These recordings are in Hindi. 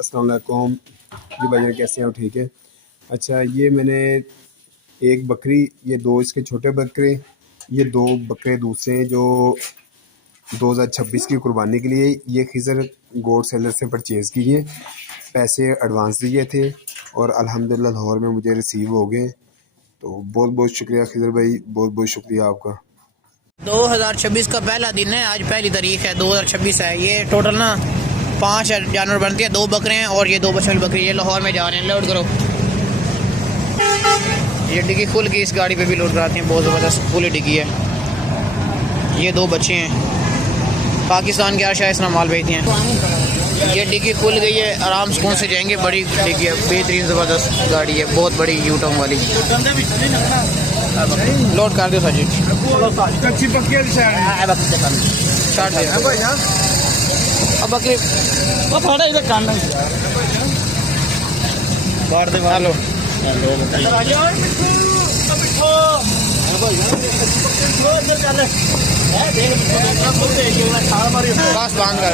अस्सलाम वालेकुम जी भाई, कैसे हैं आप? ठीक है। अच्छा, ये मैंने एक बकरी, ये दो इसके छोटे बकरे, ये दो बकरे दूसरे हैं जो 2026 की कुर्बानी के लिए ये खिज़र गोट सेलर से परचेज़ किए। पैसे एडवांस दिए थे और अल्हम्दुलिल्लाह लाहौर में मुझे रिसीव हो गए। तो बहुत बहुत शुक्रिया खिज़र भाई, बहुत बहुत शुक्रिया आपका। 2026 का पहला दिन है, आज पहली तारीख है, 2026 है। ये टोटल ना 5 जानवर बनते हैं, 2 बकरे हैं और ये 2 बछड़ी बकरी। ये लाहौर में जा रहे हैं, लोड करो। ये डिग्गी खुल गई, इस गाड़ी पे भी लोड कराते हैं, बहुत ज़बरदस्त फुल डिग्गी है। ये 2 बच्चे हैं, पाकिस्तान के आशा इस माल भेजते हैं। ये डिग्गी खुल गई है, आराम सुकून से जाएंगे। बड़ी डिग्गी है, बेहतरीन ज़बरदस्त गाड़ी है, बहुत बड़ी यूटर्न वाली। लोड कर दो साजिद, अब बकरी हेलो बस बांध कर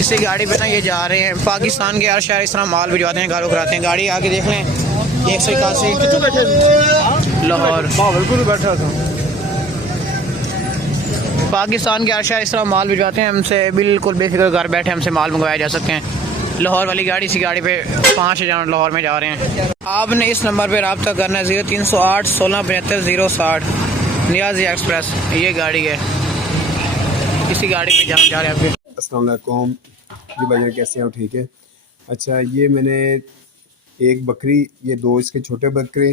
इसी गाड़ी पे ना ये जा रहे हैं पाकिस्तान के हर शहर। इस तरह माल भिजवाते हैं, घरों कराते हैं। गाड़ी आके देख लें, 181 लाहौर बैठा था। पाकिस्तान के हर शहर इस तरह माल भिजवाते हैं हमसे, बिल्कुल बेफिक्र घर बैठे हमसे माल मंगवाया जा सकते हैं। लाहौर वाली गाड़ी, इसी गाड़ी पे 5 जन लाहौर में जा रहे हैं। आपने इस नंबर पे रब्ता करना है 0308 1675 060, नियाज़ी एक्सप्रेस ये गाड़ी है। इसी गाड़ी पे जा रहे हैं आपके। अस्सलाम वालेकुम जी भाई, कैसे हैं आप? ठीक है। अच्छा, ये मैंने एक बकरी, ये दो इसके छोटे बकरे,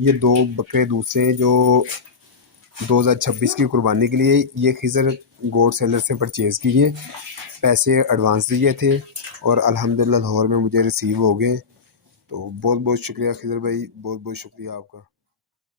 ये दो बकरे दूसरे हैं जो 2026 की कुर्बानी के लिए ये खिज़र गोट सेलर से परचेज़ किए। पैसे एडवांस दिए थे और अल्हम्दुलिल्लाह लाहौर में मुझे रिसीव हो गए। तो बहुत बहुत शुक्रिया खिज़र भाई, बहुत बहुत शुक्रिया आपका।